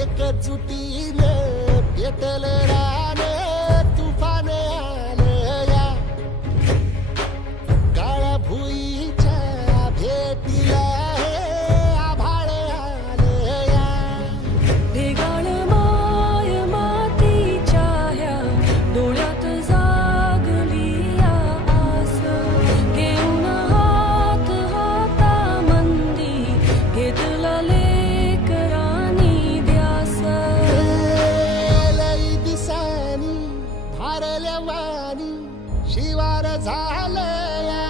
एकजुटीने पेटल रान तुफान आलं या काळ्या भुईच्या भेटीला हे आभाळ आलं या ढेगाळ माय मातीच्या ह्या डोळ्यात जागली या आस घेऊन हात हातामंदी घेतला लेकरांनी ध्यास लई दिसानी भारल्या वाणी शिवार झालं या